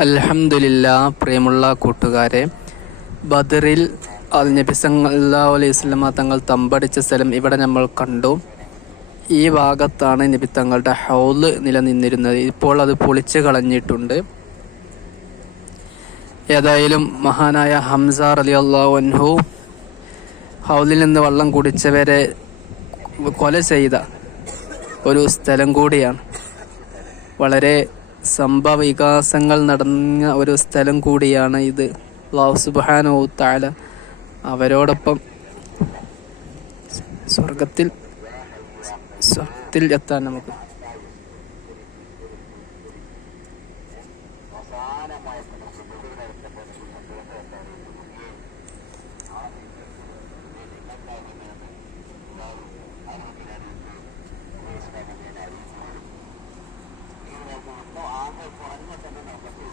അൽഹംദുലില്ല പ്രിയമുള്ള കൂട്ടുകാരെ ബദറിൽ അൽ നബി സല്ലല്ലാഹു അലൈഹി സ്വലമ തങ്ങൾ തമ്പടിച്ച സ്ഥലം ഇവിടെ നമ്മൾ കണ്ടു. ഈ ഭാഗത്താണ് നബി തങ്ങളുടെ ഹൗൽ നിലനിന്നിരുന്നത്. ഇപ്പോൾ അത് പൊളിച്ചു കളഞ്ഞിട്ടുണ്ട്. ഏതായാലും മഹാനായ ഹംസ അലി അള്ളാഹു ഹൗലിൽ നിന്ന് വെള്ളം കുടിച്ചവരെ കൊല ചെയ്ത ഒരു സ്ഥലം കൂടിയാണ്. വളരെ സംഭവ വികാസങ്ങൾ നടന്ന ഒരു സ്ഥലം കൂടിയാണ് ഇത്. അള്ളാഹു സുബാനോ താല അവരോടൊപ്പം സ്വർഗത്തിൽ സ്വർഗത്തിൽ എത്താൻ നമുക്ക്. kwa harima tena na wakati